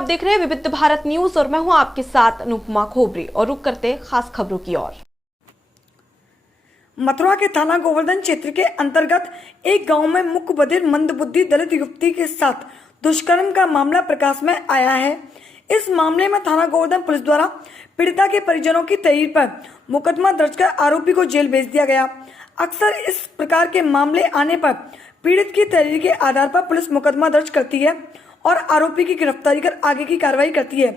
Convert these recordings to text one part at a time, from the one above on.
आप देख रहे हैं विविध भारत न्यूज और मैं हूं आपके साथ अनुपमा खोबरी और रुक करते खास खबरों की ओर। मथुरा के थाना गोवर्धन क्षेत्र के अंतर्गत एक गांव में मुख्य बधिर मंदबुद्धि दलित युवती के साथ दुष्कर्म का मामला प्रकाश में आया है। इस मामले में थाना गोवर्धन पुलिस द्वारा पीड़िता के परिजनों की तहरीर पर मुकदमा दर्ज कर आरोपी को जेल भेज दिया गया। अक्सर इस प्रकार के मामले आने पर पीड़ित की तहरीर के आधार पर पुलिस मुकदमा दर्ज करती है और आरोपी की गिरफ्तारी कर आगे की कार्रवाई करती है,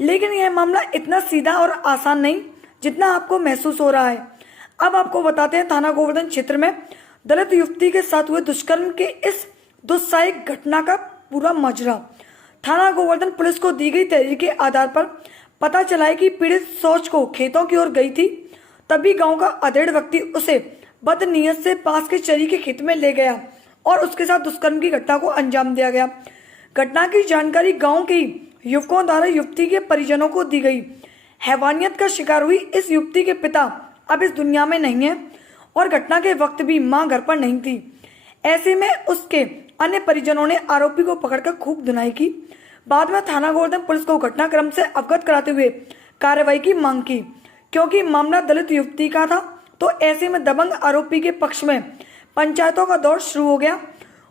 लेकिन यह मामला इतना सीधा और आसान नहीं जितना आपको महसूस हो रहा है। अब आपको बताते हैं थाना गोवर्धन क्षेत्र में दलित युवती के साथ हुए दुष्कर्म के इस दुस्साहसिक घटना का पूरा माजरा। थाना गोवर्धन पुलिस को दी गई तहरीर के आधार पर पता चला है कि पीड़ित शौच को खेतों की ओर गई थी, तभी गांव का अधेड़ व्यक्ति उसे बदनीयत से पास के चरी के खेत में ले गया और उसके साथ दुष्कर्म की घटना को अंजाम दिया गया। घटना की जानकारी गांव के युवकों द्वारा युवती के परिजनों को दी गई। हैवानियत का शिकार हुई इस युवती के पिता अब इस दुनिया में नहीं है और घटना के वक्त भी मां घर पर नहीं थी। ऐसे में उसके अन्य परिजनों ने आरोपी को पकड़कर खूब धुनाई की। बाद में थाना गोवर्धन पुलिस को घटनाक्रम से अवगत कराते हुए कार्रवाई की मांग की। क्योंकि मामला दलित युवती का था तो ऐसे में दबंग आरोपी के पक्ष में पंचायतों का दौर शुरू हो गया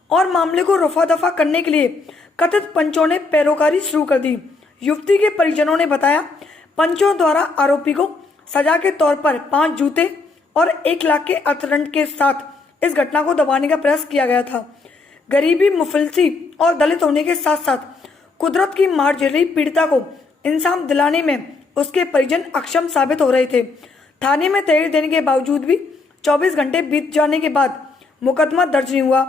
और मामले को रफा दफा करने के लिए कथित पंचों ने पैरोकारी शुरू कर दी। युवती के परिजनों ने बताया, पंचों द्वारा आरोपी को सजा के तौर पर 5 जूते और 1 लाख के अर्थदंड के साथ इस घटना को दबाने का प्रयास किया गया था। गरीबी, मुफलिसी और दलित होने के साथ साथ कुदरत की मार झेल रही पीड़िता को इंसाफ दिलाने में उसके परिजन अक्षम साबित हो रहे थे। थाने में तहरीर देने के बावजूद भी 24 घंटे बीत जाने के बाद मुकदमा दर्ज नहीं हुआ।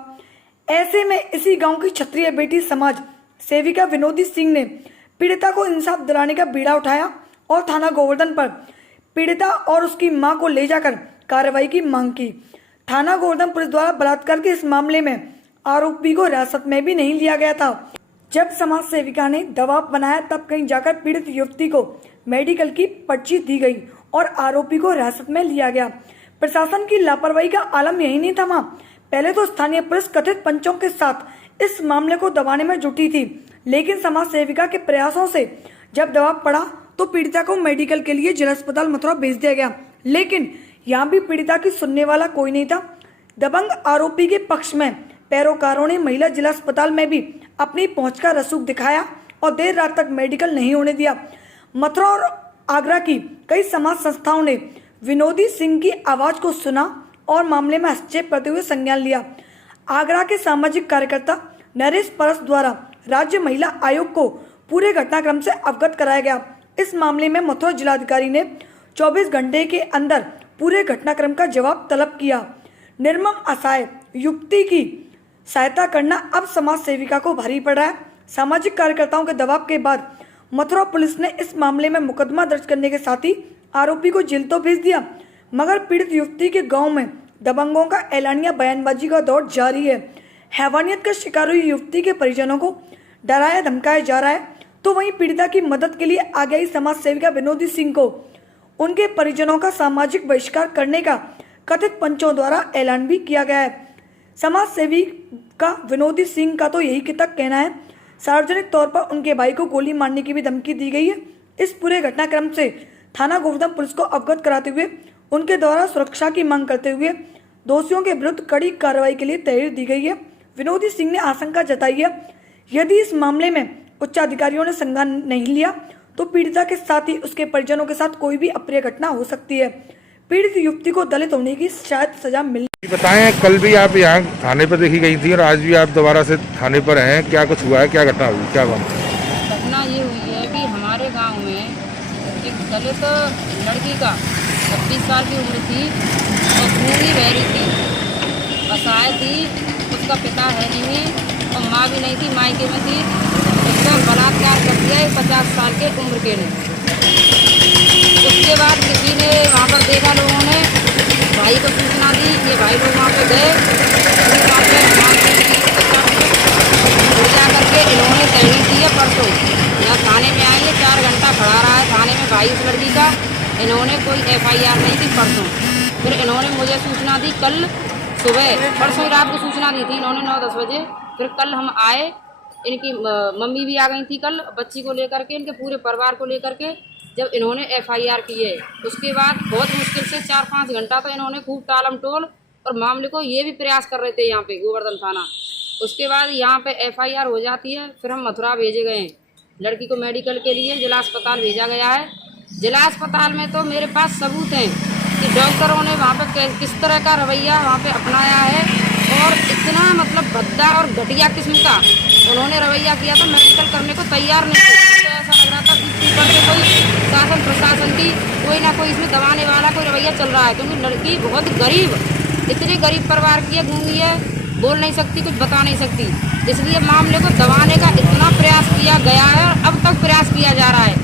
ऐसे में इसी गांव की क्षत्रिय बेटी समाज सेविका विनोदी सिंह ने पीड़िता को इंसाफ दिलाने का बीड़ा उठाया और थाना गोवर्धन पर पीड़िता और उसकी मां को ले जाकर कार्रवाई की मांग की। थाना गोवर्धन पुलिस द्वारा बलात्कार के इस मामले में आरोपी को हिरासत में भी नहीं लिया गया था। जब समाज सेविका ने दबाव बनाया तब कहीं जाकर पीड़ित युवती को मेडिकल की पर्ची दी गई और आरोपी को हिरासत में लिया गया। प्रशासन की लापरवाही का आलम यही नहीं थमा। पहले तो स्थानीय पुलिस कथित पंचों के साथ इस मामले को दबाने में जुटी थी, लेकिन समाज सेविका के प्रयासों से जब दबाव पड़ा तो पीड़िता को मेडिकल के लिए जिला अस्पताल मथुरा भेज दिया गया, लेकिन यहाँ भी पीड़िता की सुनने वाला कोई नहीं था। दबंग आरोपी के पक्ष में पैरोकारों ने महिला जिला अस्पताल में भी अपनी पहुंच का रसूख दिखाया और देर रात तक मेडिकल नहीं होने दिया। मथुरा और आगरा की कई समाज संस्थाओं ने विनोदी सिंह की आवाज को सुना और मामले में हस्तक्षेप करते हुए संज्ञान लिया। आगरा के सामाजिक कार्यकर्ता नरेश परस द्वारा राज्य महिला आयोग को पूरे घटनाक्रम से अवगत कराया गया। इस मामले में मथुरा जिलाधिकारी ने 24 घंटे के अंदर पूरे घटनाक्रम का जवाब तलब किया। निर्मम असहाय युवती की सहायता करना अब समाज सेविका को भारी पड़ रहा है। सामाजिक कार्यकर्ताओं के दबाव के बाद मथुरा पुलिस ने इस मामले में मुकदमा दर्ज करने के साथ ही आरोपी को जेल तो भेज दिया, मगर पीड़ित युवती के गांव में दबंगों का एलानिया बयानबाजी का दौर जारी है। हैवानियत का शिकार हुई युवती के परिजनों को डराया धमकाया जा रहा है, तो वहीं पीड़िता की मदद के लिए आगे आई समाज सेविका विनोदी सिंह को उनके परिजनों का सामाजिक बहिष्कार करने का कथित पंचों द्वारा ऐलान भी किया गया है। समाज सेविका विनोदी सिंह का तो यही तक कहना है, सार्वजनिक तौर पर उनके भाई को गोली मारने की भी धमकी दी गई है। इस पूरे घटनाक्रम से थाना गोवर्धन पुलिस को अवगत कराते हुए उनके द्वारा सुरक्षा की मांग करते हुए दोषियों के विरुद्ध कड़ी कार्रवाई के लिए तहरीर दी गई है। विनोदी सिंह ने आशंका जताई है, यदि इस मामले में उच्चाधिकारियों ने संज्ञान नहीं लिया तो पीड़िता के साथ ही उसके परिजनों के साथ कोई भी अप्रिय घटना हो सकती है। पीड़ित युवती को दलित होने की शायद सजा मिल। बताएं, कल भी आप यहाँ थाने पर देखी गई थी और आज भी आप दोबारा से थाने पर हैं, क्या कुछ हुआ है, क्या घटना हुई, क्या बात? घटना ये हुई है कि हमारे गांव में एक दलित लड़की का 26 साल की उम्र थी और पूरी बहरी थी, असहाय थी, उसका पिता है नहीं और माँ भी नहीं थी, मायके में थी। उसका बलात्कार कर दिया 50 साल के उम्र के ने। उसके बाद किसी ने वहाँ पर देखा, लोगों ने भाई को सूचना दी, ये भाई लोग वहाँ पे गए, जा करके इन्होंने तहरीर दी है। परसों यहाँ थाने में आए, 4 घंटा खड़ा रहा है थाने में भाई उस लड़की का। इन्होंने कोई FIR नहीं दी परसों। फिर इन्होंने मुझे सूचना दी कल सुबह, परसों रात को सूचना दी थी इन्होंने 9-10 बजे। फिर कल हम आए इनकी मम्मी भी आ गई थी कल बच्ची को लेकर के, इनके पूरे परिवार को लेकर के। जब इन्होंने FIR की है उसके बाद बहुत मुश्किल से 4-5 घंटा तो इन्होंने खूब टालम टोल और मामले को ये भी प्रयास कर रहे थे यहाँ पे गोवर्धन थाना। उसके बाद यहाँ पे FIR हो जाती है, फिर हम मथुरा भेजे गए हैं। लड़की को मेडिकल के लिए जिला अस्पताल भेजा गया है। जिला अस्पताल में तो मेरे पास सबूत हैं कि डॉक्टरों ने वहाँ पे किस तरह का रवैया वहाँ पे अपनाया है और इतना मतलब भद्दा और घटिया किस्म का उन्होंने रवैया किया था। मेडिकल करने को तैयार नहीं थे। तो ऐसा लग रहा था कि ऊपर से कोई शासन प्रशासन की कोई ना कोई इसमें दबाने वाला कोई रवैया चल रहा है, क्योंकि लड़की बहुत गरीब, इतने गरीब परिवार की है, गूंगी है, बोल नहीं सकती, कुछ बता नहीं सकती। इसलिए मामले को दबाने का इतना प्रयास किया गया है और अब तक प्रयास किया जा रहा है।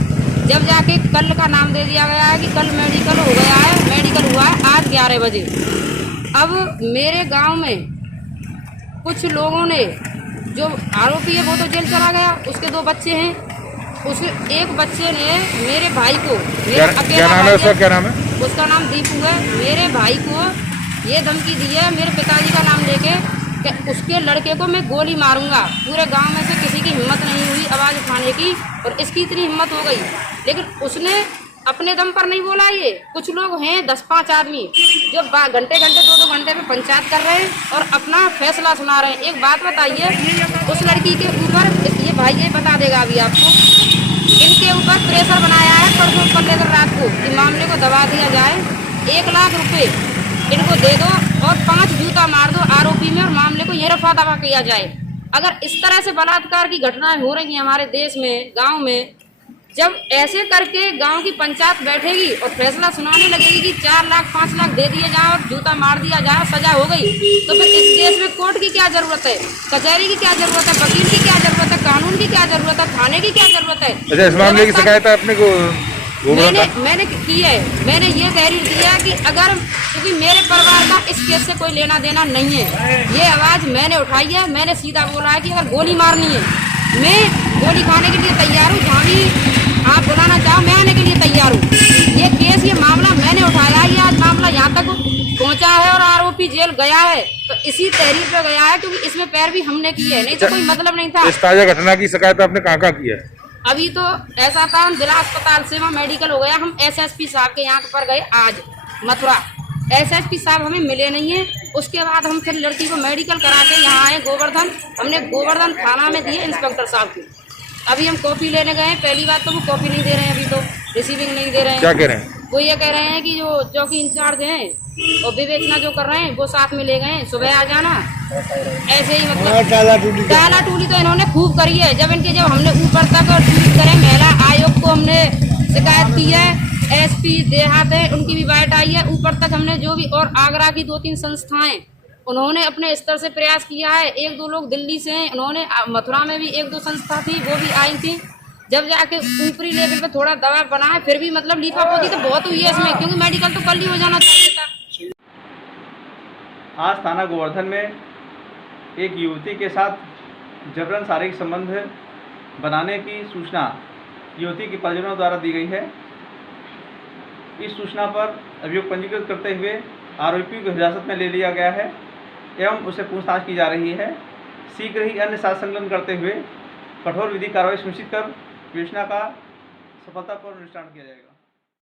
जब जाके कल का नाम दे दिया गया है कि कल मेडिकल हो गया है, मेडिकल हुआ है आज 11 बजे। अब मेरे गांव में कुछ लोगों ने, जो आरोपी है वो तो जेल चला गया, उसके 2 बच्चे हैं, उस एक बच्चे ने मेरे भाई को, क्या नाम है उसका, क्या नाम है? उसका नाम दीपू है। मेरे भाई को ये धमकी दी है मेरे पिताजी का नाम लेके कि उसके लड़के को मैं गोली मारूंगा। पूरे गांव में से किसी की हिम्मत नहीं हुई आवाज़ उठाने की और इसकी इतनी हिम्मत हो गई, लेकिन उसने अपने दम पर नहीं बोला। ये कुछ लोग हैं 10-5 आदमी जो घंटे 2-2 घंटे में पंचायत कर रहे हैं और अपना फैसला सुना रहे हैं। एक बात बताइए, उस लड़की के ऊपर, ये भाई ये बता देगा अभी आपको, इनके ऊपर प्रेशर बनाया है परसों कल रात को कि मामले को दबा दिया जाए, 1 लाख रुपए इनको दे दो और 5 जूता मार दो आरोपी में और मामले को ये रफा दफा किया जाए। अगर इस तरह से बलात्कार की घटनाएं हो रही हैं हमारे देश में, गांव में, जब ऐसे करके गांव की पंचायत बैठेगी और फैसला सुनाने लगेगी कि 4 लाख 5 लाख दे दिए जाए और जूता मार दिया जाए, सजा हो गई, तो फिर इस देश में कोर्ट की क्या जरूरत है, कचहरी की क्या जरूरत है, वकील की क्या जरूरत है, कानून की क्या जरूरत है, थाने की क्या जरूरत है? अच्छा, इस मामले की शिकायत आपने को मैंने की है। मैंने ये तहरीर दी है कि अगर, क्योंकि मेरे परिवार का इस केस से कोई लेना देना नहीं है, ये आवाज़ मैंने उठाई है। मैंने सीधा बोला है कि अगर गोली मारनी है, मैं गोली खाने के लिए तैयार हूँ, जहाँ भी आप बुलाना चाहो मैं आने के लिए तैयार हूँ। ये केस, ये मामला मैंने उठाया, ये आज मामला यहाँ तक पहुँचा है और आरोपी जेल गया है तो इसी तहरीर पे गया है, क्योंकि इसमें पैरवी हमने की है, नहीं तो कोई मतलब नहीं था। इस ताजा घटना की शिकायत आपने कहाँ की है? अभी तो ऐसा था, हम जिला अस्पताल से वहाँ मेडिकल हो गया, हम SSP साहब के यहाँ पर गए आज मथुरा। SSP साहब हमें मिले नहीं है। उसके बाद हम फिर लड़की को मेडिकल करा के यहाँ आए गोवर्धन। हमने गोवर्धन थाना में दिए इंस्पेक्टर साहब को। अभी हम कॉपी लेने गए हैं। पहली बात तो वो कॉपी नहीं दे रहे हैं, अभी तो रिसीविंग नहीं दे रहे हैं। क्या कह रहे हैं? वो ये कह रहे हैं कि जो चौकी इंचार्ज हैं और विवेचना जो कर रहे हैं वो साथ में ले गए, सुबह आ जाना, ऐसे ही मतलब डाला टूली तो इन्होंने खूब करी है। जब हमने ऊपर तक ट्वीट करे, महिला आयोग को हमने शिकायत की है, SP देहात है उनकी भी बाइट आई है, ऊपर तक हमने जो भी, और आगरा की 2-3 संस्थाएं उन्होंने अपने स्तर से प्रयास किया है। 1-2 लोग दिल्ली से हैं, उन्होंने मथुरा में भी 1-2 संस्था थी वो भी आई थी। जब जाके ऊपरी लेवल पे थोड़ा दबाव बना है, फिर भी मतलब लीपापोती तो बहुत हुई है इसमें, क्योंकि मेडिकल तो कल ही हो जाना चाहिए था। आज थाना गोवर्धन में एक युवती के साथ जबरन शारीरिक संबंध बनाने की सूचना युवती के परिजनों द्वारा दी गई है। इस सूचना पर अभियोग पंजीकृत करते हुए आरोपी को हिरासत में ले लिया गया है एवं उसे पूछताछ की जा रही है। शीघ्र ही अन्य साथ संलग्न करते हुए कठोर विधि कार्रवाई सुनिश्चित कर योजना का सफलतापूर्वक निष्पादन किया जाएगा।